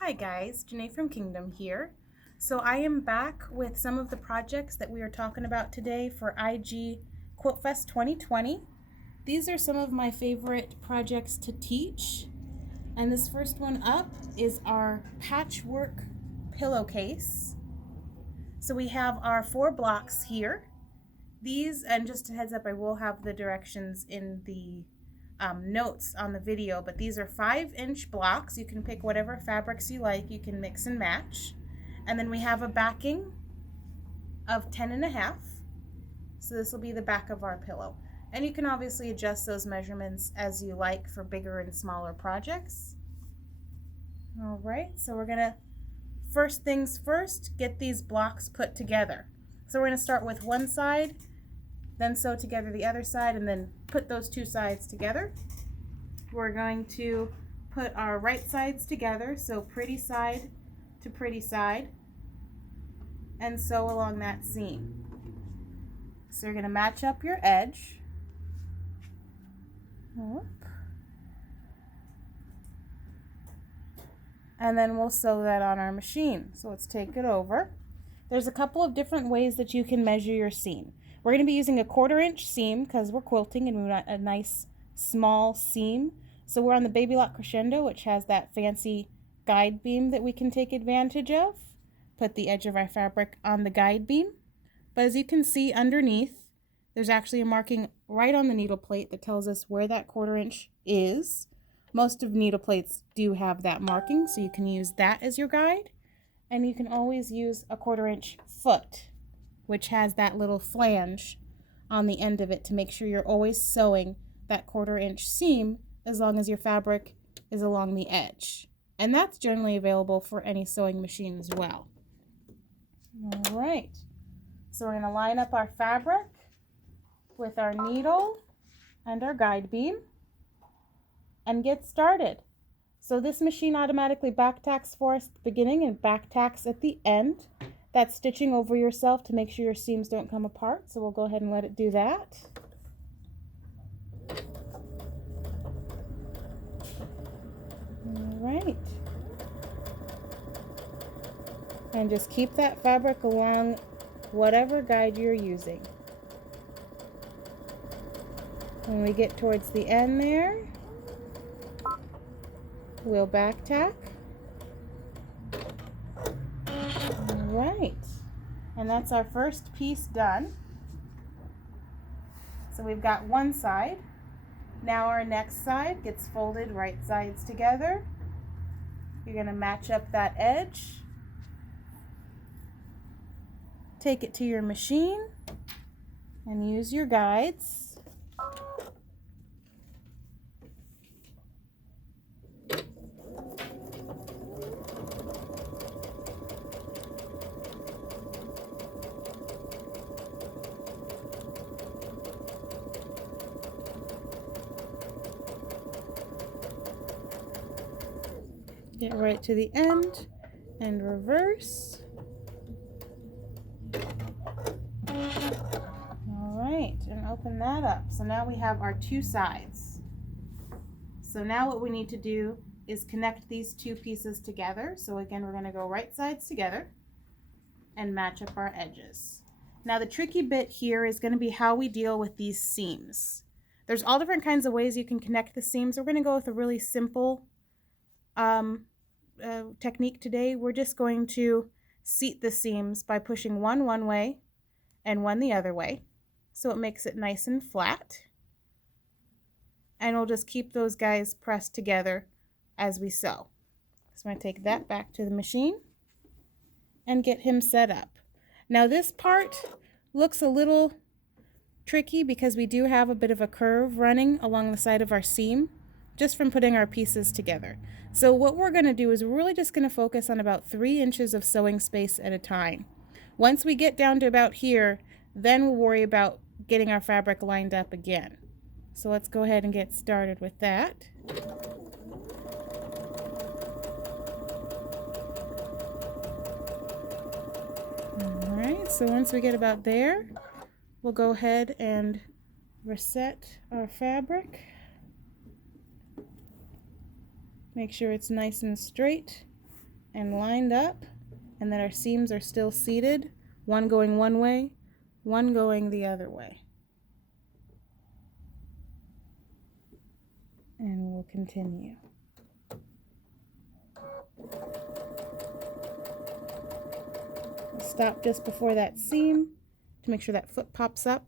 Hi guys, Janae from Kingdom here. So I am back with some of the projects that we are talking about today for IG Quilt Fest 2020. These are some of my favorite projects to teach. And this first one up is our Patchwork Pillowcase. So we have our 4 blocks here. These, and just a heads up, I will have the directions in the notes on the video, but these are 5-inch blocks. You can pick whatever fabrics you like. You can mix and match. And then we have a backing of 10.5. So this will be the back of our pillow. And you can obviously adjust those measurements as you like for bigger and smaller projects. All right, so we're gonna, first things first, get these blocks put together. So we're gonna start with one side, then sew together the other side, and then put those two sides together. We're going to put our right sides together, so pretty side to pretty side, and sew along that seam. So you're going to match up your edge. And then we'll sew that on our machine. So let's take it over. There's a couple of different ways that you can measure your seam. We're going to be using a 1/4-inch seam because we're quilting and we want a nice small seam. So we're on the Baby Lock Crescendo, which has that fancy guide beam that we can take advantage of. Put the edge of our fabric on the guide beam. But as you can see underneath, there's actually a marking right on the needle plate that tells us where that 1/4-inch is. Most of needle plates do have that marking, so you can use that as your guide. And you can always use a 1/4-inch foot, which has that little flange on the end of it to make sure you're always sewing that 1/4-inch seam as long as your fabric is along the edge. And that's generally available for any sewing machine as well. All right, so we're going to line up our fabric with our needle and our guide beam and get started. So this machine automatically back tacks for us at the beginning and back tacks at the end. That's stitching over yourself to make sure your seams don't come apart. So we'll go ahead and let it do that. All right. And just keep that fabric along whatever guide you're using. When we get towards the end there, we'll back tack. All right, and that's our first piece done. So we've got one side. Now our next side gets folded right sides together. You're going to match up that edge. Take it to your machine and use your guides. Get right to the end and reverse. All right, and open that up. So now we have our two sides. So now what we need to do is connect these two pieces together. So again, we're going to go right sides together and match up our edges. Now the tricky bit here is going to be how we deal with these seams. There's all different kinds of ways you can connect the seams. We're going to go with a really simple technique today. We're just going to seat the seams by pushing one way and one the other way, so it makes it nice and flat. And we'll just keep those guys pressed together as we sew. So I'm going to take that back to the machine and get him set up. Now this part looks a little tricky because we do have a bit of a curve running along the side of our seam just from putting our pieces together. So what we're going to do is we're really just going to focus on about 3 inches of sewing space at a time. Once we get down to about here, then we'll worry about getting our fabric lined up again. So let's go ahead and get started with that. All right, so once we get about there, we'll go ahead and reset our fabric. Make sure it's nice and straight and lined up, and that our seams are still seated, one going one way, one going the other way. And we'll continue. Stop just before that seam to make sure that foot pops up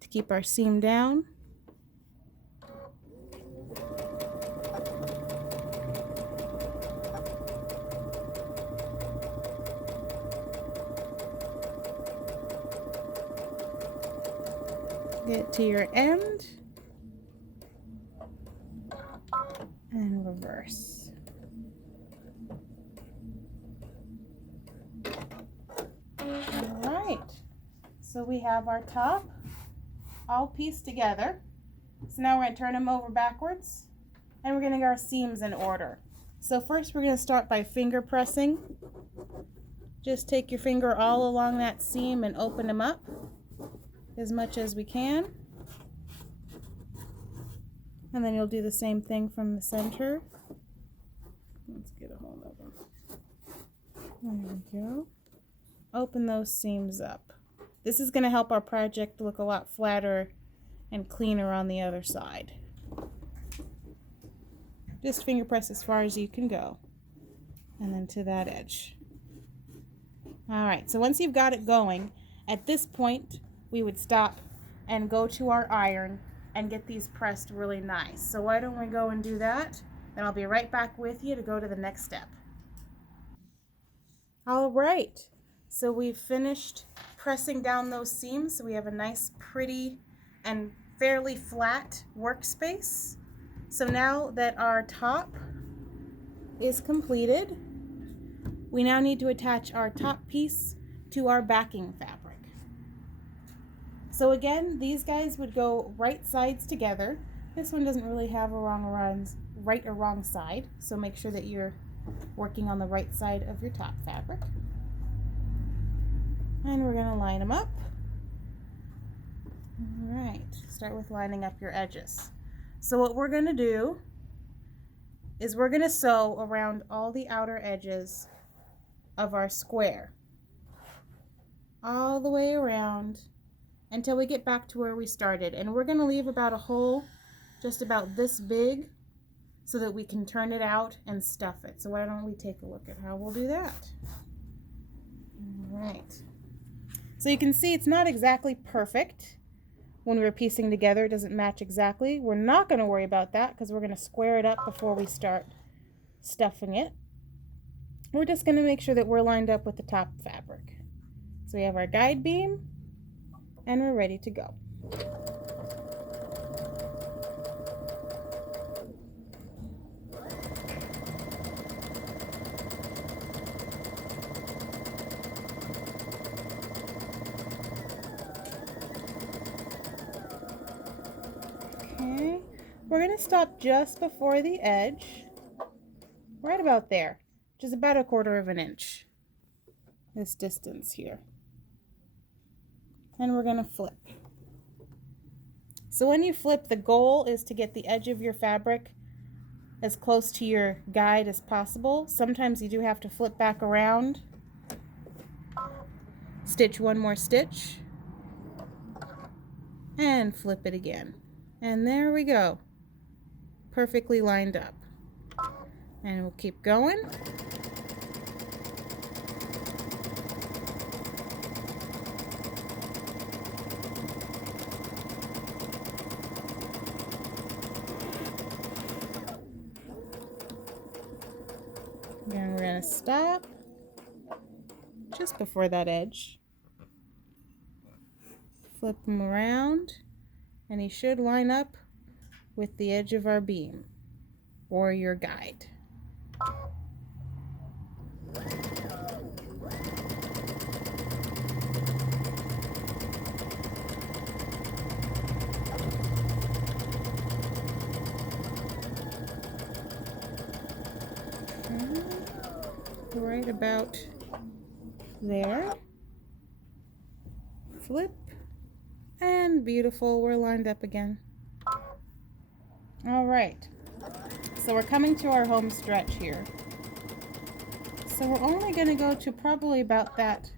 to keep our seam down. Get to your end and reverse. All right, so we have our top all pieced together. So now we're going to turn them over backwards and we're going to get our seams in order. So first we're going to start by finger pressing. Just take your finger all along that seam and open them up as much as we can. And then you'll do the same thing from the center. Let's get a hold of them. There we go. Open those seams up. This is going to help our project look a lot flatter and cleaner on the other side. Just finger press as far as you can go. And then to that edge. Alright, so once you've got it going, at this point we would stop and go to our iron and get these pressed really nice. So why don't we go and do that? And I'll be right back with you to go to the next step. Alright, so we've finished pressing down those seams, so we have a nice, pretty, and fairly flat workspace. So now that our top is completed, we now need to attach our top piece to our backing fabric. So again, these guys would go right sides together. This one doesn't really have a right or wrong side, so make sure that you're working on the right side of your top fabric. And we're going to line them up. All right, start with lining up your edges. So what we're going to do is we're going to sew around all the outer edges of our square, all the way around until we get back to where we started. And we're going to leave about a hole just about this big so that we can turn it out and stuff it. So why don't we take a look at how we'll do that. All right. So you can see it's not exactly perfect. When we're piecing together, it doesn't match exactly. We're not going to worry about that because we're going to square it up before we start stuffing it. We're just going to make sure that we're lined up with the top fabric. So we have our guide beam and we're ready to go. Okay, we're going to stop just before the edge, right about there, which is about 1/4 of an inch, this distance here. And we're going to flip. So when you flip, the goal is to get the edge of your fabric as close to your guide as possible. Sometimes you do have to flip back around, stitch one more stitch, and flip it again. And there we go, perfectly lined up. And we'll keep going. And we're going to stop just before that edge. Flip them around, and he should line up with the edge of our beam or your guide. Right about there. Flip, and beautiful, we're lined up again. All right, so we're coming to our home stretch here. So we're only going to go to probably about that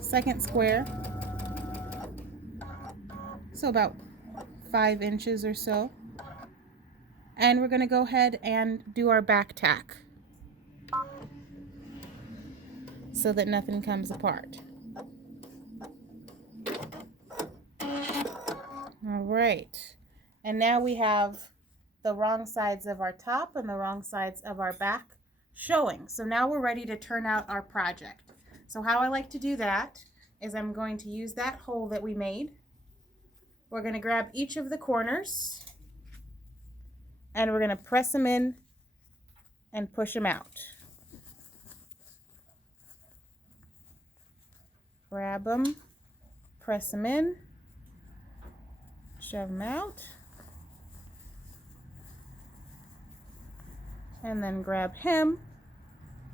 second square. So about 5 inches or so. And we're going to go ahead and do our back tack so that nothing comes apart. All right. And now we have the wrong sides of our top and the wrong sides of our back showing. So now we're ready to turn out our project. So how I like to do that is I'm going to use that hole that we made. We're going to grab each of the corners and we're going to press them in and push them out. Grab them, press them in, shove them out, and then grab him,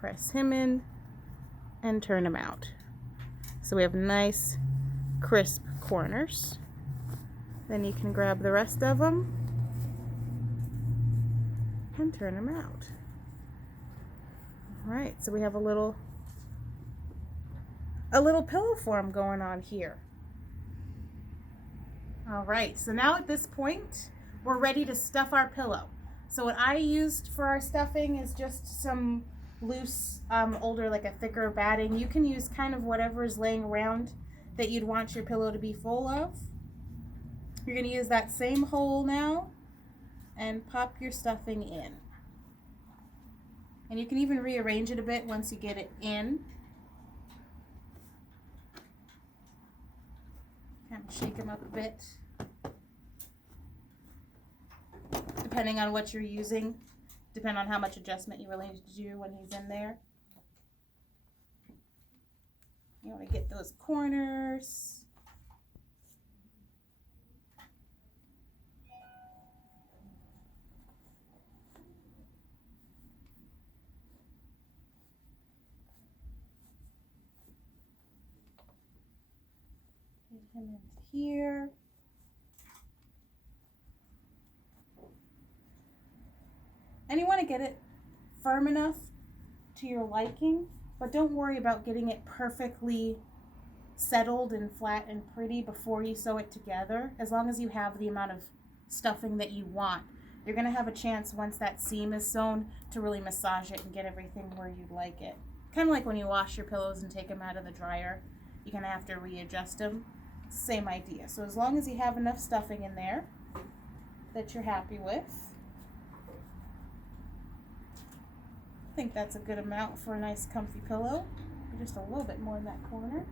press him in, and turn him out. So we have nice crisp corners. Then you can grab the rest of them and turn them out. All right, so we have a little pillow form going on here. All right, so now at this point, we're ready to stuff our pillow. So what I used for our stuffing is just some loose, older, like a thicker batting. You can use kind of whatever is laying around that you'd want your pillow to be full of. You're gonna use that same hole now and pop your stuffing in. And you can even rearrange it a bit once you get it in. Kind of shake them up a bit. Depending on what you're using, depending on how much adjustment you really need to do when he's in there. You want to get those corners. Get him into here. And you want to get it firm enough to your liking, but don't worry about getting it perfectly settled and flat and pretty before you sew it together. As long as you have the amount of stuffing that you want, you're going to have a chance once that seam is sewn to really massage it and get everything where you'd like it. Kind of like when you wash your pillows and take them out of the dryer, you're going to have to readjust them. Same idea. So as long as you have enough stuffing in there that you're happy with, I think that's a good amount for a nice comfy pillow. Just a little bit more in that corner.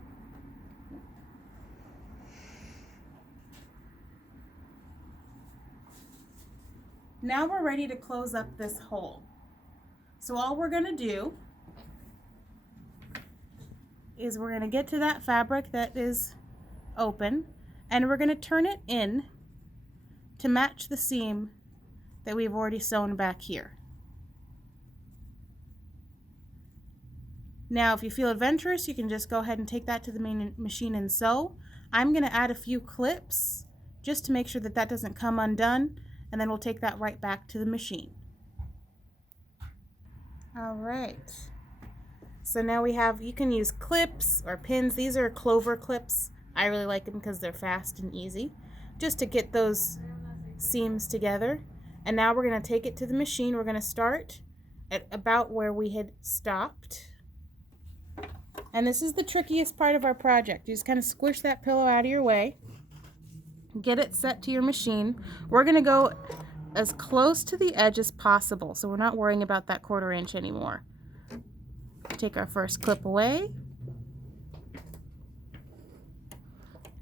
Now we're ready to close up this hole. So all we're going to do is we're going to get to that fabric that is open and we're going to turn it in to match the seam that we've already sewn back here. Now, if you feel adventurous, you can just go ahead and take that to the main machine and sew. I'm going to add a few clips just to make sure that that doesn't come undone, and then we'll take that right back to the machine. All right. So now we have, you can use clips or pins. These are clover clips. I really like them because they're fast and easy, just to get those seams together. And now we're going to take it to the machine. We're going to start at about where we had stopped. And this is the trickiest part of our project. You just kind of squish that pillow out of your way, get it set to your machine. We're going to go as close to the edge as possible, so we're not worrying about that 1/4 inch anymore. Take our first clip away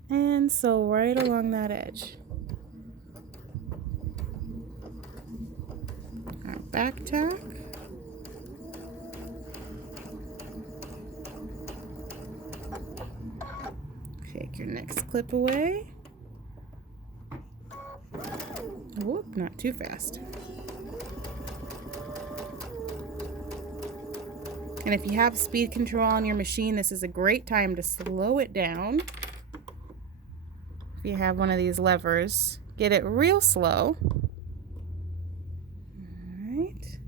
and sew right along that edge. Our back tack. Take your next clip away. Whoop, not too fast. And if you have speed control on your machine, this is a great time to slow it down. If you have one of these levers, get it real slow. All right.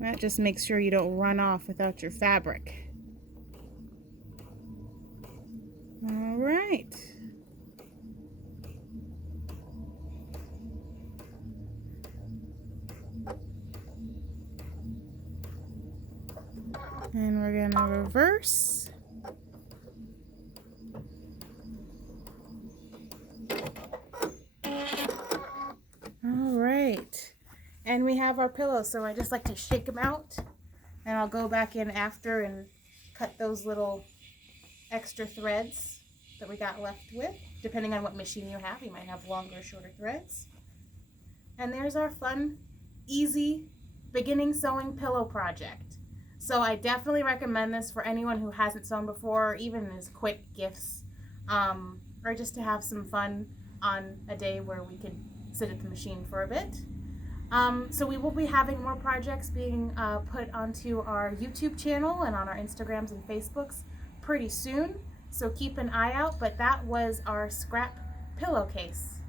That just makes sure you don't run off without your fabric. All right. And we're gonna reverse. All right. And we have our pillows, so I just like to shake them out, and I'll go back in after and cut those little extra threads that we got left with. Depending on what machine you have, you might have longer or shorter threads. And there's our fun, easy beginning sewing pillow project. So I definitely recommend this for anyone who hasn't sewn before, or even as quick gifts, or just to have some fun on a day where we could sit at the machine for a bit. So we will be having more projects being put onto our YouTube channel and on our Instagrams and Facebooks pretty soon. So keep an eye out, but that was our scrap pillowcase.